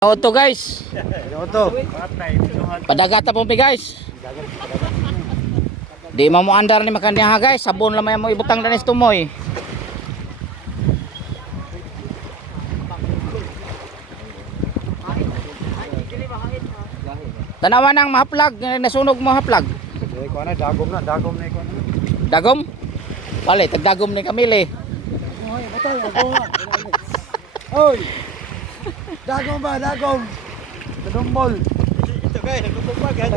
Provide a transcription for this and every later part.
Auto guys. Auto. Padagata po mi guys. Di mo andar ni makanya guys. Sabon lamay mo ibutang danis tumoy. Tanawan ng mahaplag, nasunog mo haplag. Eh, ko na dagom na ko na. Dagom? Pali, tagdagom ni Kamili. Oy, batay dagom. Oy. Dagom ba, dagom. Dumbol. Ito guys, naglubog pa gado.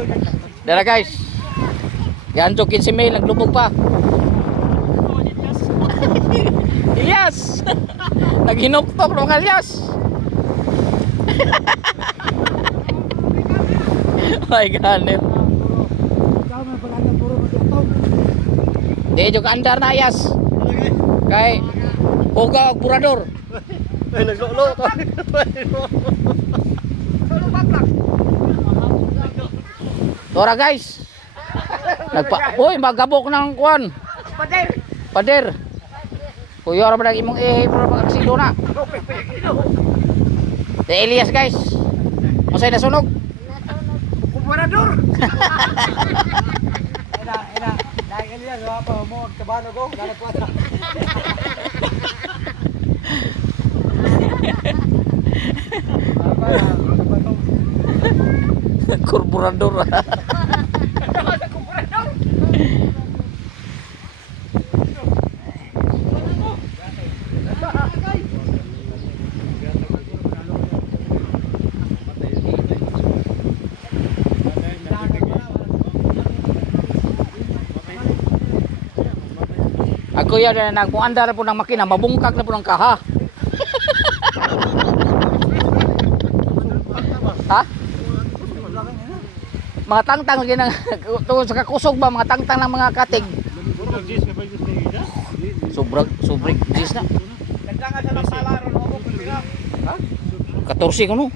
Dara guys. Yan jokin si May naglubog pa. Ilyas. Naghinuktok ng Ilyas. My God. Kama paganda puro maglatog. Di juga andar na Ilyas. Kay Oga og burador. Ay naglolo to. Solo baklak. Tora guys. Uy, magabok ng kuan. Pader. Pader. Kuya ra ba nang imong pero pag-aksido na. De Elias guys. Masay nasunog. Kumparador. Ina. Dahil Elias wa pa mo kabano ko, galat ko. Korporador. Ako yan na nagpuandar po ng makina, mabungkag na po ng kaha. Ha? Mga tangtang lagi ng tungkol sa kakusog ba, mga tangtang ng mga katig. Sobrang gis na. Ha? 14 ko no.